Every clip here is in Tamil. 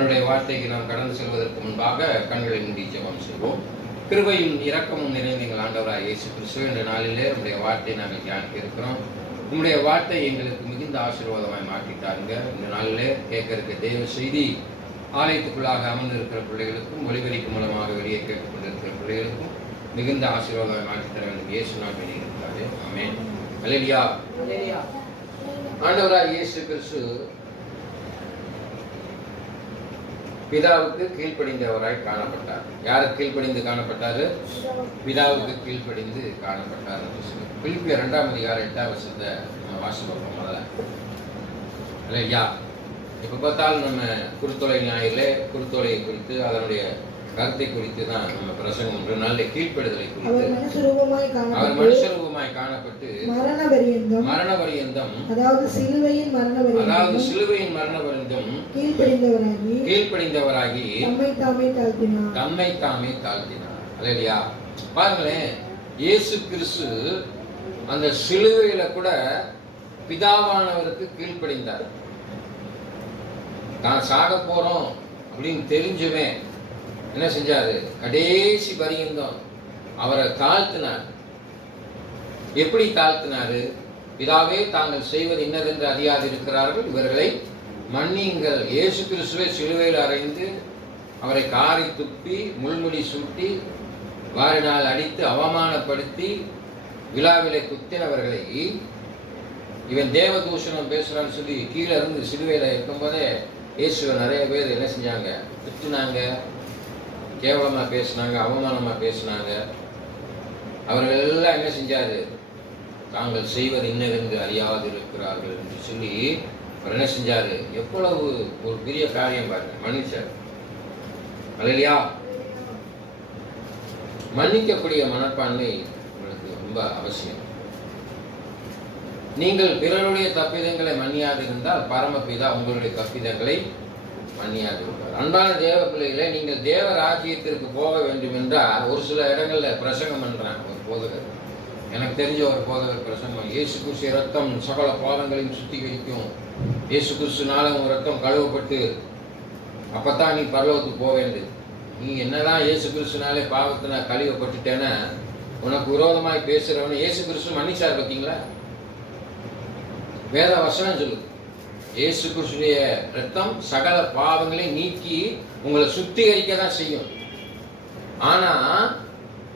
அவனுடைய வார்த்தைக்கு நாம் கடந்து செல்வதற்கு முன்பாக கண்களை மூடி ஜெபம் செய்வோம். கிருபையும் இரக்கமும் நிறைந்த எங்கள் ஆண்டவராக இயேசு கிறிஸ்து என்ற நாளிலே நம்முடைய வார்த்தையை நாங்கள் தியானிக்க இருக்கிறோம். உங்களுடைய வார்த்தை எங்களுக்கு மிகுந்த ஆசீர்வாதமாய் மாற்றிட்டாருங்க. இந்த நாளிலே கேட்க இருக்க தேவ செய்தி ஆலயத்துக்குள்ளாக அமர்ந்திருக்கிற பிள்ளைகளுக்கும் ஒளிபெருக்கி மூலமாக வெளியே கேட்டுக்கொண்டிருக்கிற பிள்ளைகளுக்கும் மிகுந்த ஆசீர்வாதமாய் மாற்றித்தர வேண்டும். இயேசு நாம் வெளியிருக்கிறாரு. ஆமென். அல்லேலூயா. ஆண்டவராக இயேசு கிறிஸ்து பிதாவுக்கு கீழ்ப்படிந்தவராய் காணப்பட்டார். யாருக்கு கீழ்ப்படிந்து காணப்பட்டாரு? பிதாவுக்கு கீழ்ப்படிந்து காணப்பட்டார் என்று சொல்லி பிலிப்பியர் 2ஆம் அதிகாரம் 8ஆம் வசனத்தை நம்ம வாசிப்போம். முதல்ல இல்லையா, இப்ப பார்த்தாலும் நம்ம குருத்தொலை ஞாயிலே குருத்தொலையை குறித்து அதனுடைய கருத்தை குறித்து தான் நம்ம பிரசங்கம். நல்ல கீழ்ப்படுதலை குறித்து அவர் மனுஷரூபமாய் காணப்பட்டு மரண பரியந்தம், அதாவது சிலுவையின் மரண பரியந்தம் கீழ்ப்படிந்தவராகி தம்மை தாமே தாழ்த்தினார். அல்லேலூயா. பாருங்களேன், இயேசு கிறிஸ்து அந்த சிலுவையில கூட பிதாவானவருக்கு கீழ்ப்படிந்தார். தான் சாக போறோம் அப்படின்னு தெரிஞ்சுவேன் என்ன செஞ்சாரு? கடைசி பரியந்தம் அவரை தாழ்த்தினார். எப்படி தாழ்த்தினாரு? பிதாவே, தாங்கள் செய்வது இன்னதென்று அறியாது இருக்கிறார்கள், இவர்களை மன்னியுங்கள். இயேசு கிறிஸ்துவை சிலுவையில் அறைந்து அவரை காரி துப்பி முள்முடி சூட்டி வாரினால் அடித்து அவமானப்படுத்தி விழாவிலை குத்தினவர்களை இவன் தேவதூஷணம் பேசுறான்னு சொல்லி கீழே இருந்து சிலுவையில் இருக்கும்போதே இயேசுவை நிறைய பேர் என்ன செஞ்சாங்க? திட்டினாங்க, கேவலமா பேசினாங்க, அவமானமா பேசினாங்க. அவர்கள் எல்லாம் என்ன செஞ்சாரு? தாங்கள் செய்வது இன்னதென்று அறியாது இருக்கிறார்கள் என்று சொல்லி அவர் என்ன செஞ்சாரு? எவ்வளவு ஒரு பெரிய காரியம் பாருங்க, மன்னிச்சார். அல்லேலூயா. மன்னிக்கக்கூடிய மனப்பான்மை உங்களுக்கு ரொம்ப அவசியம். நீங்கள் பிறருடைய தப்பிதங்களை மன்னியாது இருந்தால் பரமபிதா உங்களுடைய தப்பிதங்களை மன்னியாது இருப்பார். அன்பான தேவ பிள்ளைகளை, நீங்கள் தேவ ராஜ்யத்திற்கு போக வேண்டும் என்றால் ஒரு சில இடங்கள்ல பிரசங்கம் பண்றாங்க. ஒரு போதகர், எனக்கு தெரிஞ்ச ஒரு போதகர் பிரசங்கம், இயேசு கிறிஸ்து ரத்தம் சகல பாவங்களையும் சுத்திகரிக்கும், இயேசு கிறிஸ்துனால உன் ரத்தம் கழுவப்பட்டு அப்பத்தான் நீ பரலோகத்துக்கு போக வேண்டும். நீ என்னதான் இயேசு கிறிஸ்துனாலே பாவத்தின கழுவப்பட்டுட்டேன்னா உனக்கு விரோதமாய் பேசுறவன இயேசு கிறிஸ்து மன்னிச்சார். பார்த்தீங்களா? வேத வசனம் சொல்லுது, இயேசு கிறிஸ்துடைய ரத்தம் சகல பாவங்களை நீக்கி உங்களை சுத்திகரிக்க தான் செய்யும். ஆனா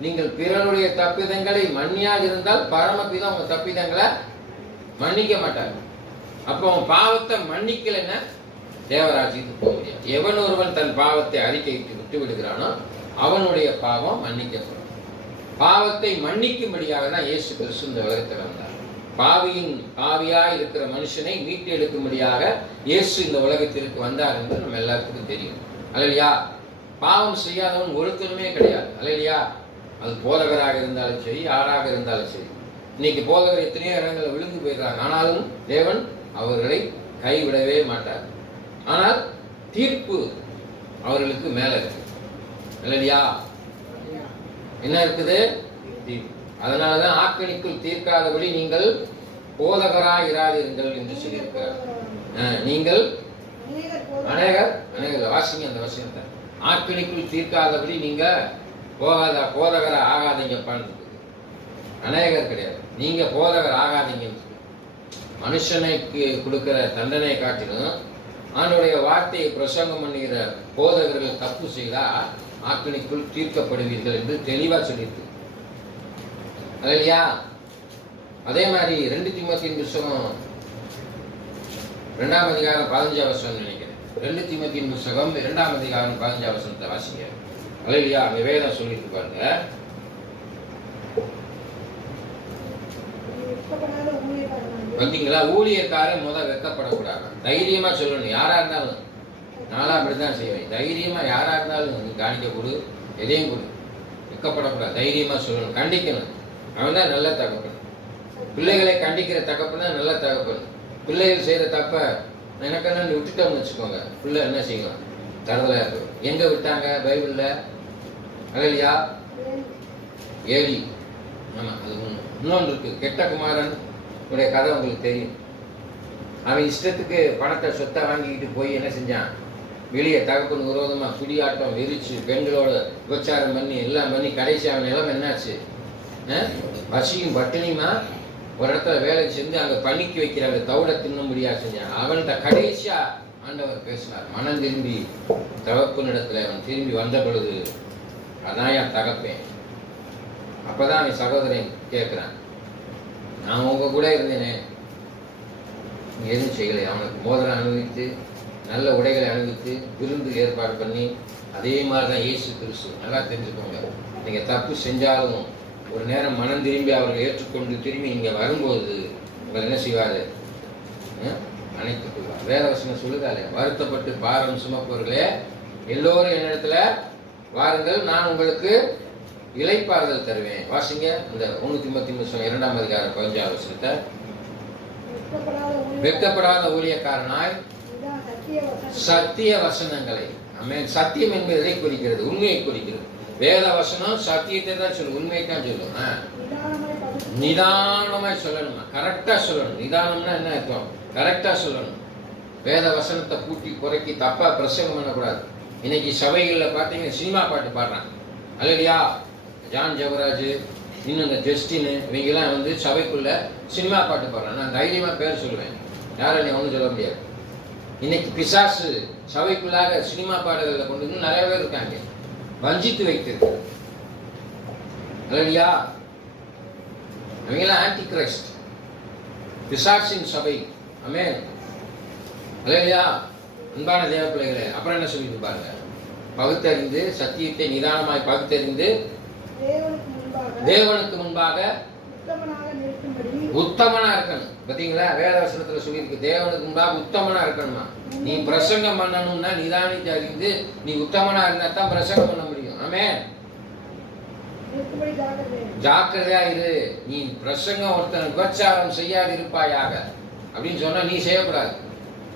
நீங்கள் பிறருடைய தப்பிதங்களை மன்னியாது இருந்தால் பரமபிதா உங்க தப்பிதங்களை மன்னிக்க மாட்டாங்க. அப்போ அவன் பாவத்தை மன்னிக்கலைன்னா தேவராஜ்யத்துக்கு போக முடியாது. எவன் ஒருவன் தன் பாவத்தை அறிக்கையிட்டு விட்டு விடுகிறானோ அவனுடைய பாவம் மன்னிக்கப்படும். பாவத்தை மன்னிக்கும்படியாக தான் இயேசு கிறிஸ்து இந்த உலகத்தில் வந்தார். பாவியாய் இருக்கிற மனுஷனை மீட்டு எடுக்கும்படியாக இயேசு இந்த உலகத்திற்கு வந்தார் என்று நம்ம எல்லாத்துக்கும் தெரியும். அல்லேலூயா. பாவம் செய்யாதவன் ஒருத்தருமே கிடையாது. அல்லேலூயா. அது போதகராக இருந்தாலும் சரி, யாராக இருந்தாலும் சரி. இன்னைக்கு போதகர் எத்தனையோ இடங்களில் விழுந்து போயிடுறாங்க, ஆனாலும் தேவன் அவர்களை கைவிடவே மாட்டார். ஆனால் தீர்ப்பு அவர்களுக்கு மேல இருக்கு. அல்லேலூயா. என்ன இருக்குது? தீர்ப்பு. அதனாலதான் ஆக்கணிக்குள் தீர்க்காதபடி நீங்கள் போதகராய் இராதீர்கள் என்று சொல்லியிருக்கிறார். நீங்கள் அநேகர் வாசிங்க அந்த வசனத்தை. ஆக்கணிக்குள் தீர்க்காதபடி நீங்க போதகர ஆகாதீங்க. அநேகர் கிடையாது, நீங்க போதகர் ஆகாதீங்க. மனுஷனுக்கு கொடுக்கிற தண்டனை காட்டிலும் அவனுடைய வார்த்தையை பிரசங்கம் பண்ணுகிற போதகர்கள் தப்பு செய்தா ஆக்கணிக்குள் தீர்க்கப்படுவீர்கள் என்று தெளிவா சொல்லியிருக்கு. அல்லேலூயா. அதே மாதிரி 2 தீமோத்தேயுவின் புத்தகம் 2ஆம் அதிகாரம் 15ஆம் வசனம் நினைக்கிறேன். 2 தீமோத்தேயுவின் புத்தகம் 2ஆம் அதிகாரம் 15ஆம் வசனத்தை வாசிங்க. அல்லேலூயா. அங்க வேதம் சொல்லிட்டு பாருங்க. பார்த்தீங்களா? ஊழியக்காரன் முதல் வெட்கப்படக்கூடாது. தைரியமா சொல்லணும். யாரா இருந்தாலும், நானும் அப்படித்தான் செய்வேன். தைரியமா யாரா இருந்தாலும் நீ காணிக்க கொடு, எதையும் கொடு, வெட்கப்படக்கூடாது. தைரியமா சொல்லணும், கண்டிக்கணும். அவன் தான் நல்ல தகப்பன். பிள்ளைகளை கண்டிக்கிற தகப்பன் தான் நல்ல தகப்பன். பிள்ளைகள் செய்யற தப்ப எனக்கு நீ விட்டுட்டோம்னு வச்சுக்கோங்க, பிள்ளை என்ன செய்யலாம்? தரதலா இருக்கும். எங்க விட்டாங்க பைபிள்ல? அல்லேலூயா. ஏலி. ஆமா, அது இன்னொன்று இருக்கு. கெட்ட குமாரன் உடைய கதை உங்களுக்கு தெரியும். அவன் இஷ்டத்துக்கு பணத்தை சொத்தை வாங்கிக்கிட்டு போய் என்ன செஞ்சான்? வெளியே தகப்பன் விரோதமா குடியாட்டம் வெறிச்சு பெண்களோட விபச்சாரம் பண்ணி எல்லாம் பண்ணி கடைசி அவன் நிலம் என்னாச்சு? பசியும் பட்டினியுமா ஒரு இடத்துல வேலை செஞ்சு அங்க பணிக்கு வைக்கிறாங்க, தவிட தின்னும்படியா செஞ்சான். அவன்கிட்ட கடைசியா ஆண்டவர் பேசினார். மனம் திரும்பி தகப்பனிடத்துல அவன் திரும்பி வந்த பொழுது, அதான் என் தகப்பேன். அப்பதான் அவன் சகோதரன் கேட்கிறான், நான் உங்க கூட இருந்தேனே, எதுவும் செய்யலை. அவனுக்கு மோதிரம் அனுபவித்து நல்ல உடைகளை அனுபவித்து விருந்து ஏற்பாடு பண்ணி, அதே மாதிரிதான் இயேசு கிறிஸ்து. நல்லா தெரிஞ்சுக்கோங்க, நீங்க தப்பு செஞ்சாலும் ஒரு நேரம் மனம் திரும்பி அவர்கள் ஏற்றுக்கொண்டு திரும்பி இங்க வரும்போது உங்களை என்ன செய்வாரு? அணைத்துக் கொள்வார். வேற வசனம் சொல்லுதாலே, வருத்தப்பட்டு பாரம் சுமப்பவர்களே எல்லோரும் என்னிடத்துல வாருங்கள், நான் உங்களுக்கு இளைப்பாறுதல் தருவேன். வாசிங்க அந்த 1 2ஆம் அதிகாரம் 15ஆம் வசனத்தை. வெட்கப்படாத ஊழியக்காரனாய் சத்திய வசனங்களை, சத்தியம் என்பது எதை குறிக்கிறது? உண்மையை குறிக்கிறது. வேத வசனம் சத்தியத்தை தான் சொல்லும், உண்மையை தான் சொல்லும். நிதானமாய் சொல்லணுமா? கரெக்டா சொல்லணும். நிதானம்னா என்ன அர்த்தம்? கரெக்டா சொல்லணும். வேத வசனத்தை கூட்டி குறைக்கி தப்பா பிரசங்கம் பண்ணக்கூடாது. இன்னைக்கு சபைகள்ல பாத்தீங்கன்னா சினிமா பாட்டு பாடுறாங்க. அல்லையா, ஜான் ஜெவராஜ், இன்னும் இந்த ஜஸ்டின், இவங்கெல்லாம் வந்து சபைக்குள்ள சினிமா பாட்டு பாடுறாங்க. நான் தைரியமா பேர் சொல்லுவேன், யாரும் நீ ஒன்றும் சொல்ல முடியாது. இன்னைக்கு பிசாசு சபைக்குள்ளாக சினிமா பாடல்களை கொண்டு வந்து நிறைய பேர் இருக்காங்க, வஞ்சித்து வைத்திருக்கு. அல்லையா, அவங்கெல்லாம் ஆன்டி கிரைஸ்ட், பிசாசின் சபை. ஆமென். அல்லையா, அன்பான தேவ பிள்ளைகளே, அப்புறம் என்ன சொல்லிட்டு பாருங்க, பகுத்தறிந்து சத்தியத்தை நிதானமாய் பகுத்தறிந்து தேவனுக்கு முன்பாக உத்தமனா இருக்கணும். பாத்தீங்களா, வேத வசனத்துல சொல்லியிருக்கு, தேவனுக்கு முன்பாக உத்தமனா இருக்கணுமா. நீ பிரசங்கம் பண்ணணும்னா நிதானித்து அறிந்து நீ உத்தமனா இருந்தா தான் பிரசங்கம் பண்ண முடியும். ஆமென். ஜாக்கிரதையா இரு. நீ பிரசங்கம் ஒருத்தன் விபச்சாரம் செய்யாது இருப்பாயாக அப்படின்னு சொன்னா நீ செய்யக்கூடாது.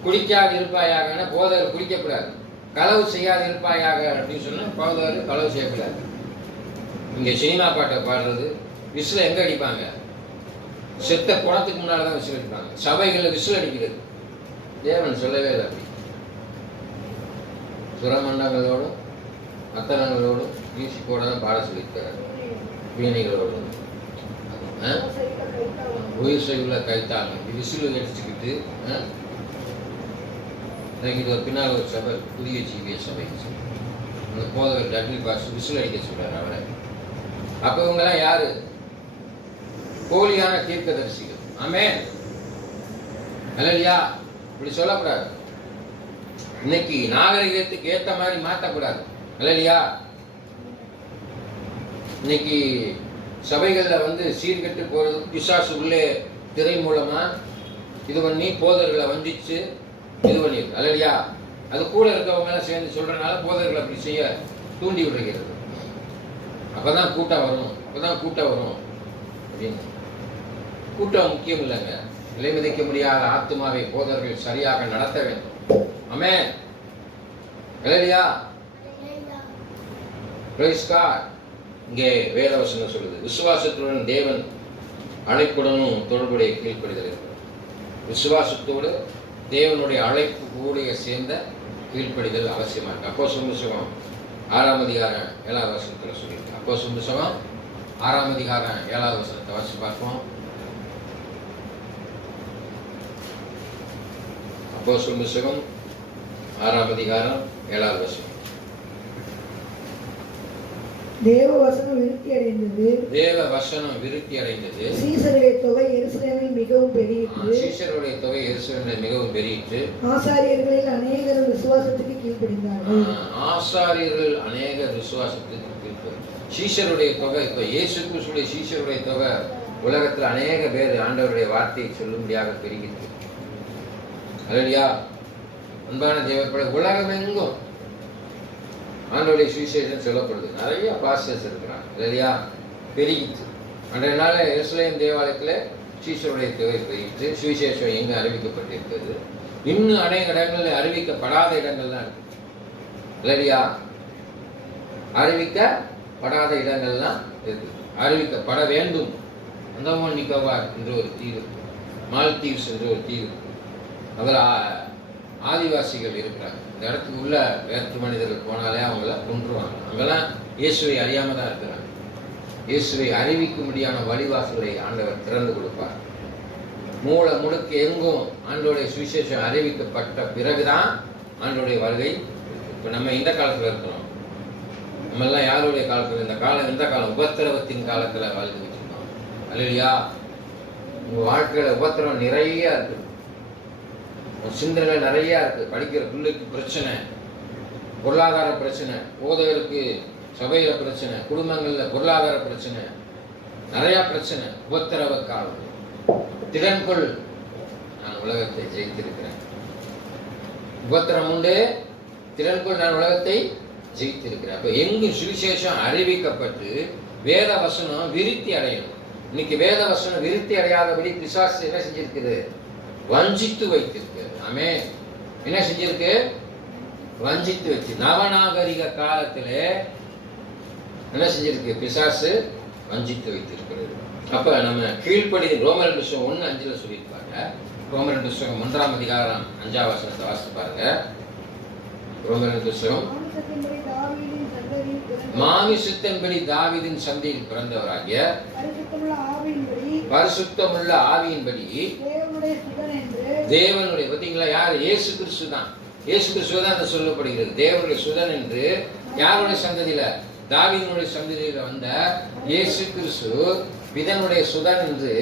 குடிக்காது இருப்பாயாக, போதகர் குடிக்கக்கூடாது. களவு செய்யாது இருப்பாயாக அப்படின்னு சொன்னா போதகர் களவு செய்யக்கூடாது. இங்க சினிமா பாட்டை பாடுறது, விசில எங்க அடிப்பாங்க? செத்த குணத்துக்கு முன்னால்தான் விசில் அடிப்பாங்க. சபைகளில் விசில் அடிக்கிறது தேவன் சொல்லவே இல்லை. அப்படி சுரமண்டங்களோடும் அத்தனங்களோடும் மியூசிக்கோட தான் பாட சொல்லியிருக்காரு. வீணைகளோடும் உயிர் செய்யுள்ள கைத்தாங்க விசில் அடிச்சுக்கிட்டு. இது ஒரு பின்னால் ஒரு சபை, புதிய ஜீவிய சபை. அந்த போதகர் டபிள்யூ பாஸ் விசில் அடிக்க சொல்றாரு அவரை. அப்ப இவங்கெல்லாம் யாரு? போலியான தீர்க்கதரிசிகள். ஆமென். அல்லேலூயா. இப்படி சொல்லக்கூடாது. இன்னைக்கு நாகரிகத்துக்கு ஏத்த மாதிரி மாற்றக்கூடாது. அல்லேலூயா. இன்னைக்கு சபைகள்ல வந்து சீர்கெட்டு போறது, பிசாசு உள்ளே திரை மூலமா இது பண்ணி போதர்களை வஞ்சிச்சு இது பண்ணிருக்கு. அல்லேலூயா. அது கூட இருக்கவங்க எல்லாம் சேர்ந்து சொல்றதுனால போதர்களை அப்படி செய்ய தூண்டி விடுகிறது. அப்பதான் கூட்டம் வரும், அப்பதான் கூட்டம் வரும் அப்படின்னு. கூட்டம் முக்கியம் இல்லைங்க, விலை மதிக்க முடியாத ஆத்துமாவை போதர்கள் சரியாக நடத்த வேண்டும். ஆமென். அல்லேலூயா. Praise God. இங்கே வேதவசனம் சொல்லுது, விசுவாசத்துடன் தேவன் அழைப்புடனும் தொடர்புடைய கீழ்ப்படிதல் இருக்கிறது. விசுவாசத்தோடு தேவனுடைய அழைப்பு கூட சேர்ந்த கீழ்ப்படிதல் அவசியமா இருக்கு. அப்போஸ்தலர் புத்தகம் 6ஆம் அதிகாரம் 7ஆவது வசனத்தில் சொல்லியிருக்கு. அப்போஸ்தலர் புத்தகம் 6ஆம் அதிகாரம் 7ஆவது வசனத்தை வாசித்து பார்ப்போம். அப்போஸ்தலர் புத்தகம் 6ஆம் அதிகாரம் 7ஆவது வசனம். தேவ வசனம் விருத்தி அடைந்தது. தேவ வசனம் விருத்தி அடைந்தது. சீசருடைய தொகை எருசலேமில் மிகவும் பெருகிற்று. சீசருடைய தொகை எருசலேமில் மிகவும் பெருகிற்று. ஆசாரியர்களில் அநேகர் விசுவாசத்துக்கு கீழ்ப்படிந்தார்கள். ஆசாரியர்கள் அநேகர் விசுவாசத்துக்கு கீழ்ப்படிந்தார்கள். சீசருடைய தொகை, இப்ப இயேசு கிறிஸ்துடைய சீசருடைய தொகை உலகத்தில் அநேக பேர் ஆண்டவருடைய வார்த்தையை சொல்லும்படியாக பெருகிற்று. அல்லேலூயா. அன்பான தேவர்களே, உலகமெங்கும் ஆண்டவருடைய சுவிசேஷம் சொல்லப்படுது. நிறைய பாஸ்டர்ஸ் இருக்கிறாங்க. இல்லையா, பெருகிச்சு. அன்றைய நாள் எருசலேம் தேவாலயத்தில் சீசருடைய தொகை பெருகிச்சு. சுவிசேஷம் எங்கே அறிவிக்கப்பட்டிருக்கிறது. இன்னும் அநேக இடங்களில் அறிவிக்கப்படாத இடங்கள்லாம் இருக்கு. இல்லையா, அறிவிக்கப்படாத இடங்கள்லாம் இருக்கு. அறிவிக்கப்பட வேண்டும். அந்தமான் நிக்கோபார் என்ற ஒரு தீவு, மால்தீவ்ஸ் என்ற ஒரு தீவு, அதில் ஆதிவாசிகள் இருக்கிறாங்க. இந்த இடத்துக்கு உள்ள வேற்று மனிதர்கள் போனாலே அவங்கள கொன்றுவாங்க. அங்கெல்லாம் இயேசுவை அறியாம தான் இருக்கிறாங்க. இயேசுவை அறிவிக்கும்படியான வழிவாசலை ஆண்டவர் திறந்து கொடுப்பார். மூல முழுக்க எங்கும் ஆண்டோடைய சுவிசேஷம் அறிவிக்கப்பட்ட பிறகுதான் ஆண்டோடைய வருகை. இப்போ நம்ம இந்த காலத்தில் இருக்கிறோம். நம்ம எல்லாம் யாருடைய காலத்தில்? இந்த காலம் உபத்திரவத்தின் காலத்தில் வாழ்ந்துட்டு இருக்கோம். அல்லையா? உங்க வாழ்க்கையில உபத்திரவம் நிறைய இருக்கு, சிந்தனை நிறைய இருக்கு. படிக்கிற பிள்ளைக்கு பிரச்சனை, பொருளாதார பிரச்சனை, போதகருக்கு சபையில பிரச்சனை, குடும்பங்கள்ல பொருளாதார பிரச்சனை, நிறைய பிரச்சனை. உபத்திரவ காலம். திடன்கொள், நான் உலகத்தை ஜெயித்திருக்கிறேன். உபத்திரம் உண்டு, திடன்கொள், நான் உலகத்தை ஜெயித்திருக்கிறேன். அப்ப எங்கும் சுவிசேஷம் அறிவிக்கப்பட்டு வேத வசனம் விருத்தி அடையணும். இன்னைக்கு வேத வசனம் விருத்தி அடையாதபடி பிசாசு என்ன செஞ்சிருக்குது? வஞ்சித்து வைத்திருக்கு. ஆமே, என்ன செஞ்சிருக்கு? வஞ்சித்து வச்சு. நவநாகரிக காலத்திலே என்ன செஞ்சிருக்கு? பிசாசு வஞ்சித்து வைத்திருக்கிறது. அப்ப நம்ம கீழ்ப்படி ரோமர் புத்தகம் 1:5 சொல்லியிருப்பாங்க. ரோமர் புத்தகம் 1ஆம் அதிகாரம் 5ஆம் வசனத்தை வாசித்து பாருங்க. ரோமர் புத்தகம், மாமிசத்தின்படி தாவீதின் சந்ததியில் பிறந்தவராகிய பரிசுத்தமுள்ள ஆவியின்படி தேவனுடைய, பார்த்தீங்களா? யார்? இயேசு கிறிஸ்து தான். இயேசு கிறிஸ்து தான் அது சொல்லப்படுகிறது. தேவனுடைய சுதன் என்று யாருடைய சந்ததியில? தாவீதினுடைய சந்ததியில வந்த இயேசு கிறிஸ்து பிதனுடைய சுதன் என்று.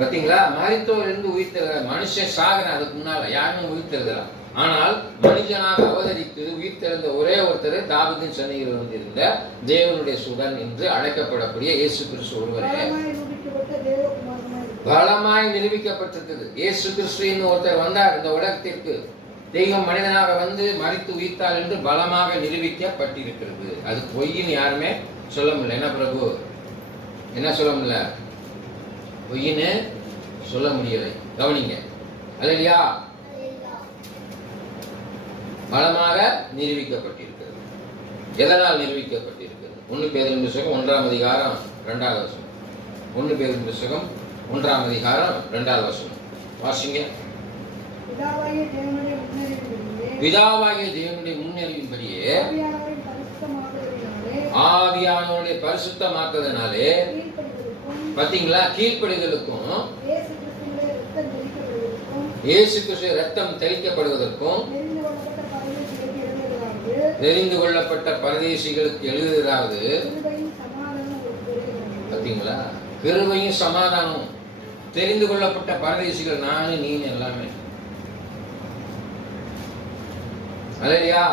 பார்த்தீங்களா? மரித்தோரிலிருந்து உயிர்த்தெழுகிறார். மனுஷன் சாகன அதுக்கு முன்னால யாருமே உயிர்த்தெழுதலாம். ஆனால் மனிதனாக அவதரித்து உயிர்த்தெழுந்த ஒரே ஒருத்தர் தாவீதின் சந்ததியில் வந்திருந்த தேவனுடைய சுதன் என்று அழைக்கப்படக்கூடிய இயேசு கிறிஸ்து ஒருவரே பலமாய் நிரூபிக்கப்பட்டிருக்கிறது. இயேசு கிறிஸ்து ஒருத்தர் வந்தார் இந்த உலகத்திற்கு. தெய்வம் மனிதனாக வந்து மரித்து உயிர்த்தார் என்று பலமாக நிரூபிக்கப்பட்டிருக்கிறது. அது பொய்ன்னு யாருமே சொல்ல முடியல. என்ன பிரபு, என்ன சொல்ல முடியல? பொய்ன்னு சொல்ல முடியலை. கவனிங்க. அல்லையா? பலமாக நிரூபிக்கப்பட்டிருக்கிறது. எதனால் நிரூபிக்கப்பட்டிருக்கிறது? 1 பேதுரு புத்தகம் 1ஆம் அதிகாரம் 2வது வசனம். 1 பேதுரு புத்தகம் 1ஆம் அதிகாரம் 2வது வசனம் வாசிங்க. பிதாவாகிய தேவனுடைய முன்னறிவின்படியே ஆவியானவருடைய பரிசுத்தமாக்குவதனாலே, பாத்தீங்களா? கீழ்ப்படிதலுக்கும் இயேசு கிறிஸ்து ரத்தம் தெளிக்கப்படுவதற்கும் தெரிந்து கொள்ளப்பட்ட பரதேசிகளுக்கு எழுதுகிறாவது. பாத்தீங்களா? கிருபையும் சமாதானம். தெரிந்து கொள்ளப்பட்ட பரதேசிகள் நானு, நீ, எல்லாமே. அல்லையா?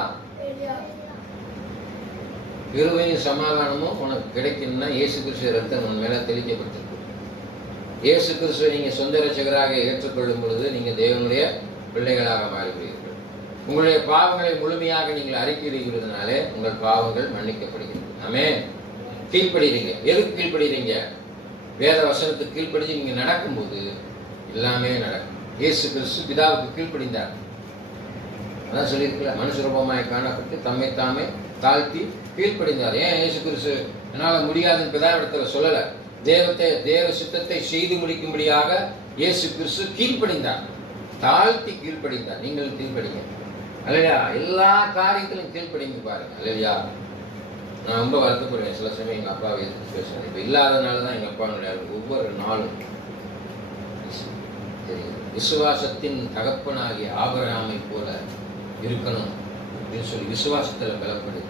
கிருபையும் சமாதானமும் உனக்கு கிடைக்கணும்னா இயேசு கிறிஸ்து ரத்தம் உன் மேல தெளிக்கப்பட்டிருக்கு. இயேசு கிறிஸ்துவை நீங்க சொந்த ரட்சகராக ஏற்றுக்கொள்ளும் பொழுது நீங்க தேவனுடைய பிள்ளைகளாக மாறுகிறீர்கள். உங்களுடைய பாவங்களை முழுமையாக நீங்கள் அறிக்கையிடுகிறதுனாலே உங்கள் பாவங்கள் மன்னிக்கப்படுகிறது. ஆமென். கீழ்ப்படுகிறீங்க. எதுக்கு கீழ்ப்படுகிறீங்க? வேத வசனத்துக்கு கீழ்ப்படிஞ்சு நீங்க நடக்கும்போது எல்லாமே நடக்கும். இயேசு கிறிஸ்து பிதாவுக்கு கீழ்ப்படிந்தார். அதான் சொல்லியிருக்கல, மனுஷரூபமாய் காணப்பட்டு தம்மை தாமே தாழ்த்தி கீழ்ப்படிந்தார். ஏன் இயேசு கிறிஸ்து என்னால முடியாதுன்னு பிதாவிடத்துல சொல்லல. தேவ சித்தத்தை செய்து முடிக்கும்படியாக இயேசு கிறிஸ்து கீழ்ப்படிந்தார், தாழ்த்தி கீழ்ப்படிந்தார். நீங்கள் கீழ்ப்படிங்க. அல்லையா? எல்லா காரியத்திலும் கீழ்ப்படிங்க பாருங்க. அல்லையா? நான் ரொம்ப வருத்தப்படுவேன். சில சமயம் எங்கள் அப்பாவை எதிர்த்து பேசுகிறேன். இப்போ இல்லாதனால தான் எங்கள் அப்பாவுடைய ஒவ்வொரு நாளும் விசுவாசத்தின் தகப்பனாகிய ஆபிரகாமை போல இருக்கணும் அப்படின்னு சொல்லி விசுவாசத்தில் பலப்படு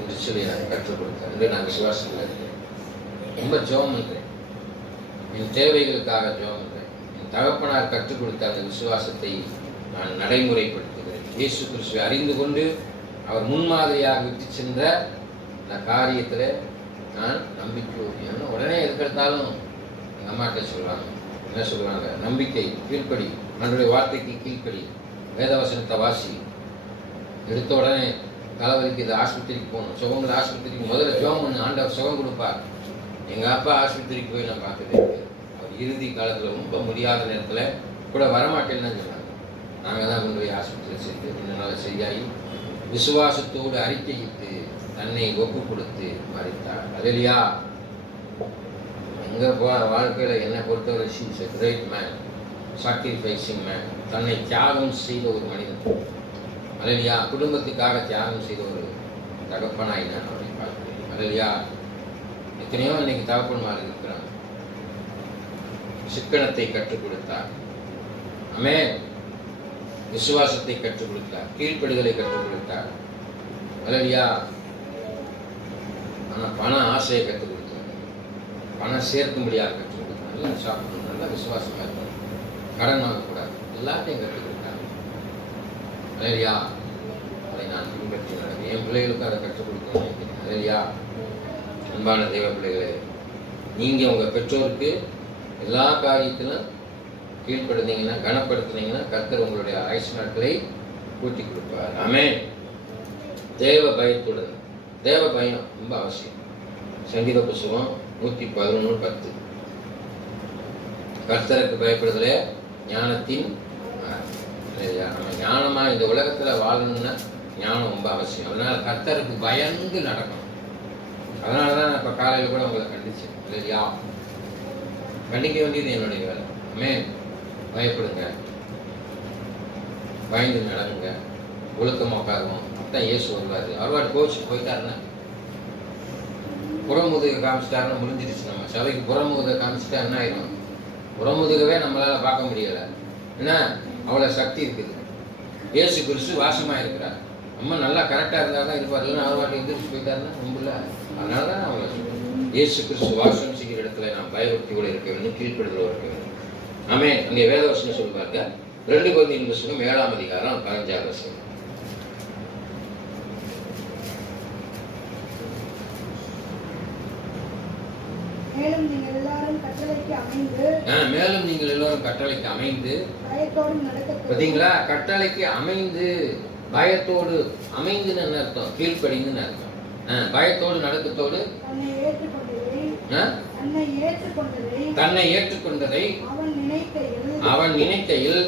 என்று சொல்லி நான் கற்றுக் கொடுத்தேன். என்று நான் விசுவாசத்தில் இருக்கிறேன். ரொம்ப ஜெபம் பண்ணுறேன். என் தேவைகளுக்காக ஜெபம் பண்ணுறேன். என் தகப்பனார் கற்றுக் கொடுத்த அந்த விசுவாசத்தை நான் நடைமுறைப்படுத்துகிறேன். இயேசு கிறிஸ்துவை அறிந்து கொண்டு அவர் முன்மாதிரியாக விட்டு சென்ற அந்த காரியத்தில் நான் நம்பிக்கை ஊட்டினேன். உடனே எதுக்கெடுத்தாலும் எங்கள் அம்மாட்ட சொல்லுவாங்க. என்ன சொல்லுவாங்க? நம்பிக்கை, கீழ்ப்படி, நம்மளுடைய வார்த்தைக்கு கீழ்ப்படி, வேதவசனத்தை வாசி. எடுத்த உடனே தலைவலிக்கு ஆஸ்பத்திரிக்கு போகணும், சுகங்கள் ஆஸ்பத்திரிக்கு முதல்ல ஜெபம் பண்ணு, ஆண்டவர் சுகம் கொடுப்பார். எங்கள் அப்பா ஆஸ்பத்திரிக்கு போய் நான் பார்த்துட்டு அவர் இறுதி காலத்தில் ரொம்ப முடியாத நேரத்தில் கூட வரமாட்டேன்னு தான் சொன்னாங்க. நாங்கள் தான் கொண்டு போய் ஆஸ்பத்திரியில் சேர்த்து இன்னும் சரியாகி விசுவாசத்தோடு அறிக்கையிட்டு தன்னை ஒப்பு கொடுத்து மறித்தார். அல்லேலூயா. எங்கள் வாழ்க்கையில் என்னை பொறுத்தவரை she is a great man, sacrificing man. தன்னை தியாகம் செய்த ஒரு மனிதன். அல்லேலூயா. குடும்பத்துக்காக தியாகம் செய்த ஒரு தகப்பனாய் நான் அவரை பார்க்கிறேன். அல்லேலூயா. எத்தனையோ இன்னைக்கு தகப்பன்மார் இருக்கிறாங்க. சிக்கனத்தை கற்றுக் கொடுத்தார். ஆமென். விசுவாசத்தை கற்றுக் கொடுத்தார். கீழ்ப்படிதலை கற்றுக் கொடுத்தார். அல்லேலூயா. ஆனா பண ஆசையை கற்றுக் கொடுத்தார். பணம் சேர்க்கும்படியாக கற்றுக் கொடுத்தார். நல்லா சாப்பிடணும், நல்லா விசுவாசமா இருக்கணும், கடன் வாங்கக்கூடாது, எல்லாத்தையும் கற்றுக் கொடுத்தார். அல்லேலூயா. அதை நான் பின்பற்றி நடக்கிறேன். என் பிள்ளைகளுக்கும் அதை கற்றுக் கொடுக்கணும்னு நினைக்கிறேன். அல்லேலூயா. அன்பான தெய்வ பிள்ளைகளே, நீங்க உங்க பெற்றோருக்கு எல்லா காரியத்திலும் கீழ்ப்படுத்தீங்கன்னா, கனப்படுத்தினீங்கன்னா, கர்த்தர் உங்களுடைய ஆயுசு நாட்களை கூட்டி கொடுப்பார். ஆமென். தேவ பயத்துடன், தேவ பயம் ரொம்ப அவசியம். சங்கீத புஸ்தகம் 111:10. கர்த்தருக்கு பயப்படுதலே ஞானத்தின் நம்ம ஞானமா இந்த உலகத்துல வாழணும்னா ஞானம் ரொம்ப அவசியம். அதனால கர்த்தருக்கு பயந்து நடக்கணும். அதனாலதான் நான் இப்ப காலையில கூட உங்களை கண்டிச்சேன். இல்லையா? கண்டிக்க வேண்டியது என்னுடைய வேலை. ஆமென். பயப்படுங்க, பயந்து நடங்க, ஒழுக்கமா உட்காருவோம். அப்பதான் இயேசு வருவாரு. அவர்வாடு கோச்சு போயிட்டாருன்னா, புறமுதுக காமிச்சிட்டாருன்னா முடிஞ்சிருச்சு. நம்ம சபைக்கு புறமுதுக காமிச்சிட்டா என்ன ஆயிரும்? புறமுதுகவே நம்மளால பார்க்க முடியல. என்ன அவ்வளவு சக்தி இருக்குது. இயேசு கிறிஸ்து வாசமா இருக்கிறார். நம்ம நல்லா கரெக்டா இருந்தாதான் இருப்பார். இல்லைன்னா அவர்வாட்டு எந்திரிச்சு போயிட்டாருன்னா ரொம்ப. அதனாலதான் நான் அவங்களை சொல்றேன், இயேசு கிறிஸ்து வாசம் செய்கிற இடத்துல நாம் பயபக்தியோடு இருக்க வேண்டும், கீழ்ப்படுதலோடு இருக்க வேண்டும். ஆமென். அங்கே வேதவசனம் சொல்லுவாங்க. 2 கொரிந்தியர் புத்தகம் 7ஆம் அதிகாரம் 15ஆம் வசனம். மேலும் நீங்கள் எல்லாரும் கட்டளைக்கு அமைந்து பயத்தோடும் நடக்கத்தோடும். பாத்தீங்களா? கட்டளைக்கு அமைந்து, பயத்தோடு, அமைந்துன்னு என்ன அர்த்தம்? கீழ்ப்படிந்துன்னு அர்த்தம். பயத்தோடு நடக்கத்தோடு தன்னை ஏற்றுக்கொண்டதை அவன் நினைக்கையில்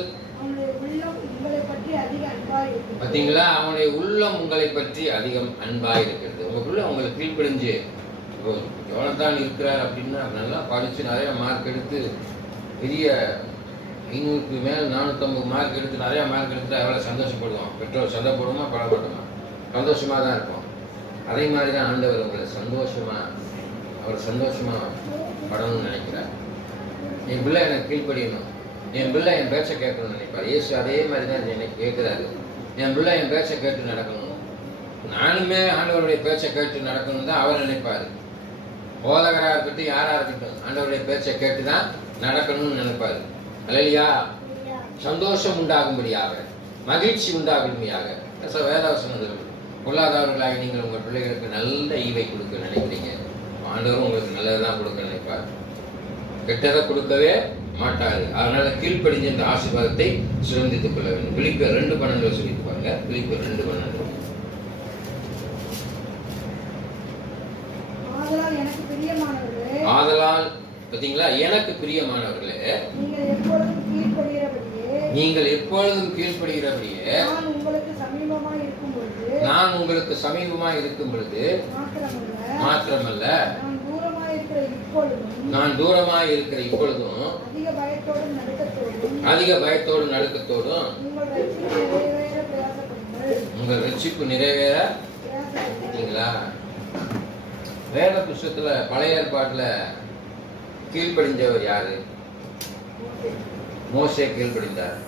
பாத்தீங்களா? அவனுடைய உள்ளம் உங்களை பற்றி அதிகம் அன்பாய் இருக்கிறது. உங்களுக்குள்ள உங்களுக்கு கீழ்ப்படிஞ்சு யோனத்தான் இருக்கிறார் அப்படின்னா நல்லா படிச்சு நிறைய மார்க் எடுத்து பெரிய 500க்கு மேல் 450 மார்க் எடுத்து நிறைய மார்க் எடுத்து எவ்வளவு சந்தோஷப்படுவோம். பெற்றோர் சந்தோஷப்படுமா படமாட்டோமா? சந்தோஷமா தான் இருப்போம். அதே மாதிரி தான் ஆண்டவர் உங்களை அவர் சந்தோஷமா படணும்னு நினைக்கிறார். என் பிள்ளை எனக்கு கீழ்ப்படியணும், என் பிள்ளை என் பேச்சை கேட்கணும்னு நினைப்பார். இயேசு அதே மாதிரி தான் என்னை கேட்கிறாரு. என் பிள்ளை என் பேச்சை கேட்டு நடக்கணும், நானுமே ஆண்டவருடைய பேச்சை கேட்டு நடக்கணும் தான் அவர் நினைப்பாரு. போதகராக இருக்கட்டும், யாரா இருக்கட்டும், ஆண்டவருடைய பேச்சை கேட்டு தான் நடக்கணும்னு நினைப்பாரு. அல்லேலூயா. சந்தோஷம் உண்டாகும்படியாக, மகிழ்ச்சி உண்டாகும்படியாக வேதவசனம். பொருளாதாரர்களாக நீங்கள் உங்கள் பிள்ளைகளுக்கு நல்ல ஈவை கொடுக்க நினைக்கிறீங்க. ஆண்டவரும் உங்களுக்கு நல்லதான் கொடுக்க நினைப்பார், கெட்டதை கொடுக்கவே மாட்டாரு. அதனால கீழ்ப்படிஞ்ச இந்த ஆசீர்வாதத்தை சுதந்தித்துக் கொள்ள வேண்டும். பிலிப்பியர் 2:12 சொல்லிட்டு பாருங்க. பிலிப்பியர் 2:12. ஆதலால் பாத்தீங்களா? எனக்கு பிரியமானவர்களே, நீங்கள் எப்பொழுதும் கீழ்ப்படுகிறபடியே நான் உங்களுக்கு சமீபமாய் இருக்கும் பொழுது மாத்திரமல்ல, நான் தூரமாய் இருக்கிற இப்பொழுதும் அதிக பயத்தோடும் நடுக்கத்தோடும் உங்கள் ரட்சிப்பு நிறைவேற. பார்த்தீங்களா? வேத புஸ்தகத்துல பழைய ஏற்பாட்டுல கீழ்ப்படிஞ்சவர் யாரு? மோசே கீழ்ப்படிந்தார்.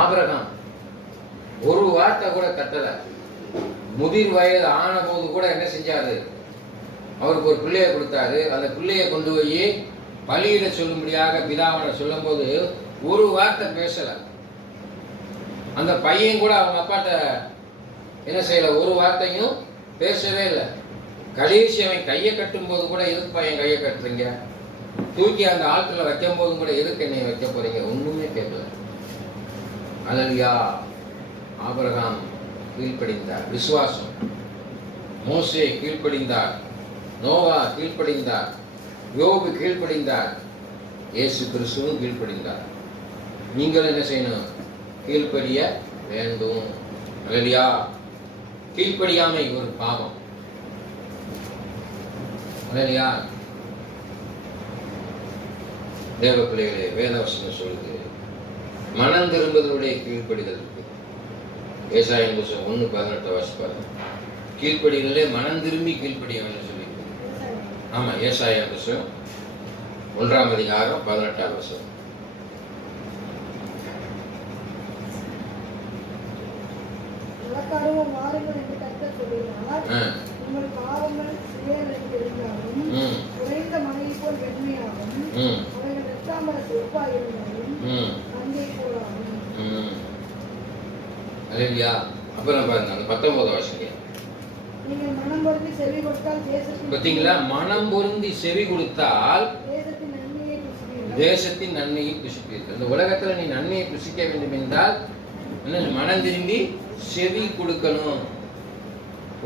ஆபிரகாம் ஒரு வார்த்தை கூட கட்டல. முதிர் வயது ஆன போது கூட என்ன செஞ்சாரு? அவருக்கு ஒரு பிள்ளையை கொடுத்தாரு. அந்த பிள்ளையை கொண்டு போய் பலியிட சொல்லும்படியாக பிதாவனை சொல்லும் போது ஒரு வார்த்தை பேசல. அந்த பையன் கூட அவங்க அப்பாட்ட என்ன செய்யல? ஒரு வார்த்தையும் பேசவே இல்லை. கடைசி அவன் கையை கட்டும் போது கூட எதுக்கு பையன் கையை கட்டுறீங்க? தூக்கி அந்த ஆட்களை வைக்கும் போதும் கூட எதுக்கு என்னை வைக்க போறீங்க? ஒண்ணுமே கேட்கல. அல்லேலூயா. ஆபிரகாம் கீழ்ப்படிந்தார். விசுவாசம். மோசே கீழ்ப்படிந்தார். நோவா கீழ்ப்படிந்தார். யோபு கீழ்ப்படிந்தார். இயேசு கிறிஸ்துவும் கீழ்ப்படிந்தார். நீங்கள் என்ன செய்யணும்? கீழ்ப்படிய வேண்டும். அல்லேலூயா. கீழ்ப்படியாமை ஒரு பாவம். அல்லேலூயா. தேவ பிள்ளைகளே, வேதவசனம் சொல்லுது, மனம் திரும்புதலுடைய கீழ்ப்படிதல் இருக்கு. ஏசாயா புத்தகம் 1:18 வாசிப்பாரு. கீழ்ப்படிதலே மனம் திரும்பி கீழ்ப்படிய வேண்டும் சொல்லி. ஆமா, ஏசாயா புத்தகம் 1 அதிகாரம் 18 வசனம். வழக்காடுவோம் வாருங்கள் என்று கர்த்தர் சொல்லுகிறார். உங்கள் பாவங்கள் சிறியதென்று இருந்தாலும் குறைந்த மலையை போல் வெண்மையாகும். அவர்கள் இரத்தாம்பர சிவப்பாக இருந்தாலும் மஞ்சை போலாகும். அல்லேலூயா. அப்புறம் பாருங்க அந்த 19 வாசிங்க. நீங்கள் மனம் பொருந்தி செவி கொடுத்தால் தேசத்தின் பாத்தீங்களா, மனம் பொருந்தி செவி கொடுத்தால் தேசத்தின் நன்மையை புசிப்பீர்கள். தேசத்தின் நன்மையை புசிப்பீர்கள். இந்த உலகத்துல நீ நன்மையை புசிக்க வேண்டும் என்றால் என்ன, மனம் திரும்பி செவி கொடுக்கணும்.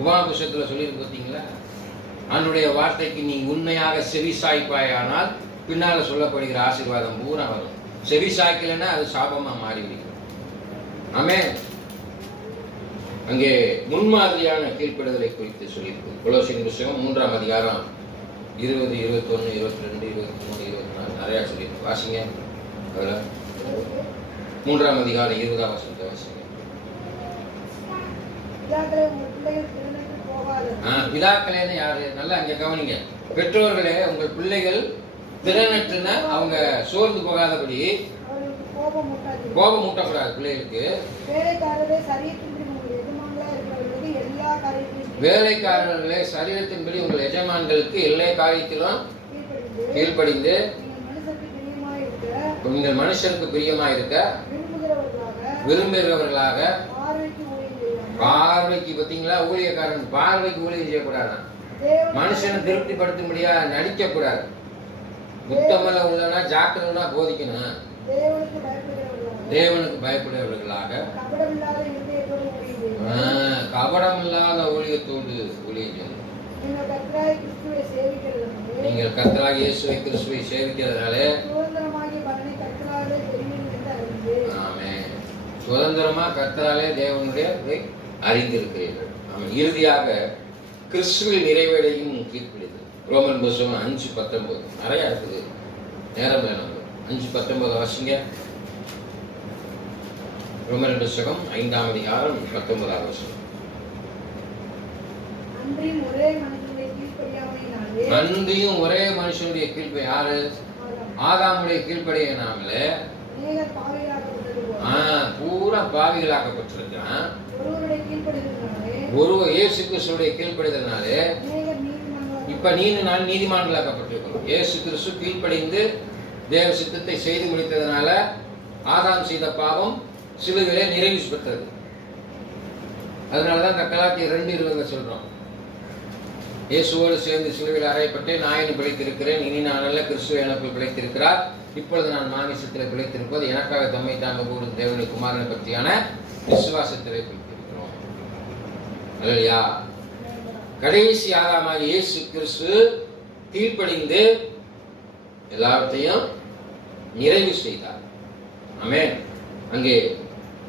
உபாகமத்துல சொல்லியிருக்கு பார்த்தீங்களா, அவனுடைய வார்த்தைக்கு நீ உண்மையாக செவி சாய்ப்பாயானால் பின்னால சொல்லப்படுகிற ஆசீர்வாதம் பூரா வரும். செவி சாய்க்கலைன்னா அது சாபமா மாறிவிடும். ஆமென். அங்கே முன்மாதிரியான கீழ்ப்படுதலை குறித்து சொல்லியிருக்கு. கொலோசியர் புத்தகம் 3 அதிகாரம் 20, 21, 22, 23, 24 நிறைய சொல்லியிருக்கு. வாசிங்க. அதுல 3 அதிகாரம் 20 வசனத்தை வாசிங்க. பிதாக்களேன்னு யாரு? நல்லா அங்க கவனிங்க. பெற்றோர்களே, உங்கள் பிள்ளைகள் திறனற்றுனா அவங்க சோர்ந்து போகாதபடி கோபம் ஊட்டக்கூடாது பிள்ளைகளுக்கு. வேலைக்காரர்களே, சரீரத்தின்படி உங்கள் எஜமான்களுக்கு எல்லா காரியத்திலும் கீழ்ப்படிந்து உங்கள் மனுஷருக்கு பிரியமாயிருக்க விரும்புகிறவர்களாக. பார்வைக்கு பார்த்தீங்களா, ஊழியக்காரன் பார்வைக்கு ஊழியம் செய்யக்கூடாது. மனுஷனை திருப்திப்படுத்த முடியாது, நடிக்க கூடாது. உத்தமல உள்ளனா ஜாக்கிரதா போதிக்கணும். தேவனுக்கு பயப்படுபவர்களாக கபடம் இல்லாத ஊழியத்தோடு ஊழியம் செய்யணும். நீங்கள் கர்த்தராகிய இயேசுவை கிறிஸ்துவை சேவிக்கிறதுனாலே ஆமென், சுதந்திரமா கர்த்தராலே தேவனுடைய அறிந்திருக்கிறீர்கள். ஆமென். இறுதியாக கிறிஸ்துவில் நிறைவேடையும் கீழ்ப்படிதல். ரோமன் புத்தகம் 5:19 நிறைய இருக்குது, நேரம் வேணும். 5:19 வாசிங்க. ரோமன் புத்தகம் 5 அதிகாரம் 19 வசனம். அன்றியும் ஒரே மனுஷனுடைய கீழ்ப்பை யாரு? ஆதாமுடைய கீழ்ப்படியினாலே பூரா பாவிகளாக்கப்பட்டிருக்கான். ஒரு இயேசு கிறிஸ்துடைய கீழ்ப்படிதனாலே இப்ப நான் நீதிமான்களாக்கப்பட்டிருக்கிறோம். இயேசு கிறிஸ்து கீழ்ப்படிந்து தேவ சித்தத்தை செய்து முடித்ததனால ஆதாம் செய்த பாவம் சிலுவையிலே நிறைவு பெற்றது. அதனாலதான் கலாத்தியர் 2:20 சொல்றோம். இயேசுவோடு சேர்ந்து சிலுவையில் அறையப்பட்டு நான் பிழைத்திருக்கிறேன், இனி நான் அல்ல, கிறிஸ்துவ எனக்குள் பிழைத்திருக்கிறார். இப்பொழுது நான் மாமிசத்தில் பிழைத்திருப்பது எனக்காக தம்மை தாங்க போடும் தேவனுடைய குமாரனை பற்றியான விசுவாசத்திலே பிழைத்திருக்கிறோம். அல்லேலூயா. கடைசி ஆதாமாகிய இயேசு கிறிஸ்து கீழ்ப்படிந்து எல்லாவற்றையும் நிறைவு செய்தார். ஆமென். அங்கே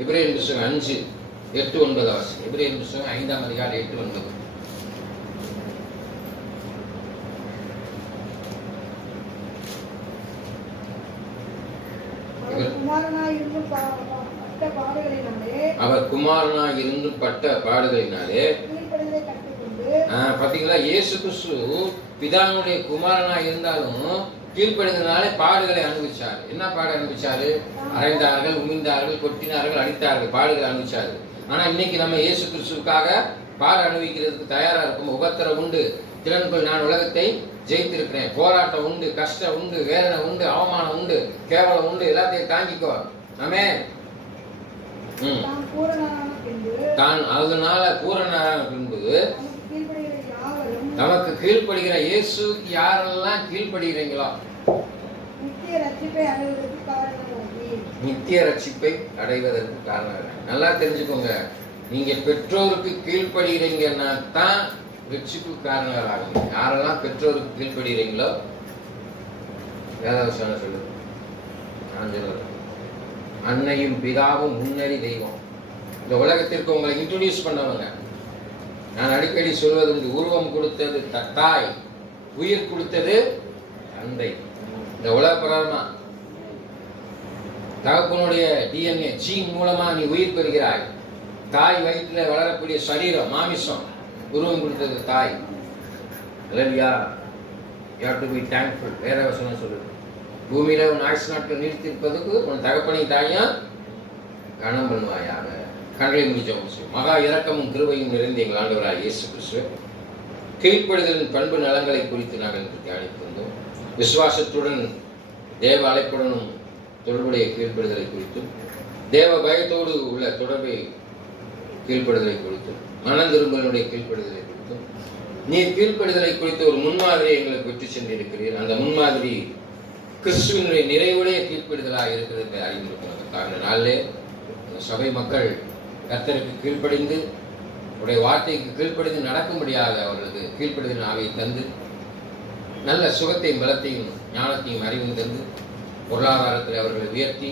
எபிரேயர் புத்தகம் 5:8-9 வாசிங்க. எபிரேயர் புத்தகம் 5 அதிகாரம் 8-9. அவர் குமாரனாய் இருந்து பட்ட பாடுகளினாலே பாத்தீங்களா, இயேசு கிறிஸ்து பிதாவுடைய குமாரனாய் இருந்தாலும் கீழ்ப்படிந்தனாலே பாடுகளை அனுபவிச்சார். என்ன பாடு அனுபவிச்சாரு? அறைந்தார்கள், உமிழ்ந்தார்கள், கொட்டினார்கள், அடித்தார்கள், பாடுகளை அனுபவிச்சாரு. ஆனா இன்னைக்கு நம்ம இயேசு கிறிஸ்துவுக்காக பாடு அனுபவிக்கிறதுக்கு தயாரா இருக்கும். உபத்திரம் உண்டு, திறன்கள் நான் உலகத்தை ஜெயித்திருக்கிறேன். போராட்டம் உண்டு, கஷ்டம் உண்டு, வேதனை உண்டு, அவமானம் உண்டு, கேவலம் உண்டு, எல்லாத்தையும் தாங்கிக்கோ. ஆமென். தான் அதனால பூரணனான பின்பு நமக்கு கீழ்ப்படுகிற இயேசுக்கு யாரெல்லாம் கீழ்ப்படுகிறீங்களோ நித்திய ரட்சிப்பை அடைவதற்கு காரணம். நல்லா தெரிஞ்சுக்கோங்க, நீங்க பெற்றோருக்கு கீழ்ப்படுகிறீங்கன்னா தான் ரட்சிப்பு காரணங்களாகும். யாரெல்லாம் பெற்றோருக்கு கீழ்ப்படுகிறீங்களோ வேதவசனம் சொல்லு. நான் சொல்றேன், அன்னையும் பிதாவும் முன்னறி தெய்வம். இந்த உலகத்திற்கு உங்களை இன்ட்ரோடியூஸ் பண்ணவங்க. நான் அடிக்கடி சொல்வது உண்டு, உருவம் கொடுத்தது தாய், உயிர் கொடுத்தது தந்தை. இந்த உலக பிரகாரமா தகப்பனுடைய டிஎன்ஏ ஜீன் மூலமா நீ உயிர் பெறுகிறாய். தாய் வயிற்றில் வளரக்கூடிய சரீரம் மாமிசம் உருவம் கொடுத்தது தாய். இல்லையா? You have to be thankful. வேற வசனம் சொல்லுது, பூமியில உன் ஆயுசு நாட்கள் நிறுத்திருப்பதுக்கு உன் தகப்பனையும் தாயும் கனம் பண்ணுவாயாக. கண்களை முடிச்ச மகா இரக்கமும் கிருபையும் நிறைந்த எங்கள் ஆண்டவராய் இயேசு கிறிஸ்து, கீழ்ப்படுதலின் பண்பு நலங்களை குறித்து நாங்கள் தியானித்திருந்தோம். விசுவாசத்துடன் தேவ அழைப்புடனும் தொடர்புடைய கீழ்ப்படுதலை குறித்தும், தேவ பயத்தோடு உள்ள தொடர்பை கீழ்ப்படுதலை குறித்தும், மனம் திரும்பலுடைய கீழ்ப்படுதலை குறித்தும், நீர் கீழ்ப்படுதலை குறித்து ஒரு முன்மாதிரியை எங்களுக்கு விட்டு சென்றிருக்கிறீர். அந்த முன்மாதிரி கிறிஸ்துவனுடைய நிறைவுடைய கீழ்ப்படுதலாக இருக்கிறது அறிந்திருக்கிறது. காரண நாளிலே சபை மக்கள் கர்த்தருக்கு கீழ்ப்படிந்து உடைய வார்த்தைக்கு கீழ்ப்படிந்து நடக்கும்படியாக அவர்களுக்கு கீழ்ப்படுதலின் ஆவியை தந்து நல்ல சுகத்தையும் பலத்தையும் ஞானத்தையும் அறிவும் தந்து பொருளாதாரத்தில் அவர்களை உயர்த்தி,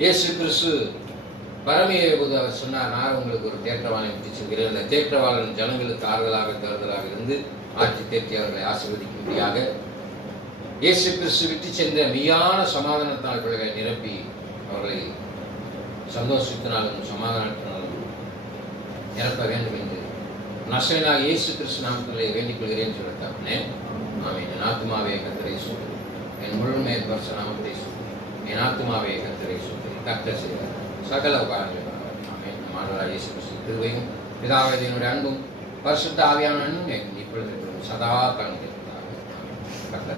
இயேசு கிறிஸ்து பரமையை போது அவர் சொன்னார், நான் உங்களுக்கு ஒரு தேற்றவாளனை விட்டு செல்கிறேன். அந்த தேற்றவாளன் ஜனங்களுக்கு ஆறுதலாக தருதலாக இருந்து ஆட்சி தேர்த்தி அவர்களை ஆசீர்வதிக்கும்படியாக இயேசு கிறிஸ்து விட்டு சென்ற மெய்யான சமாதானத்தால் அவர்களை நிரப்பி அவர்களை சந்தோஷத்தினாலும் சமாதானத்தினாலும் நிரப்ப வேண்டும் என்று நசரேயனாகிய இயேசு கிறிஸ்து நாமத்திலே வேண்டிக் கொள்கிறேன் சொல்லத்தானே. ஆமென். என் ஆத்துமாவே கர்த்தரை ஸ்தோத்திரி, என் முழுமை பரிசுத்த நாமத்தை ஸ்தோத்திரி, என் ஆத்துமாவே கர்த்தரை ஸ்தோத்திரி. கர்த்தர் செய்தார் சகல உபகாரங்களும். ஆமென். நம் ஆண்டவராகிய இயேசு கிறிஸ்து கிருபையும் பிதாவாகிய தேவனுடைய அன்பும் பரிசுத்த ஆவியான அன்பும் இப்பொழுது சதா காலம் இருக்கிறதாக. கர்த்தர்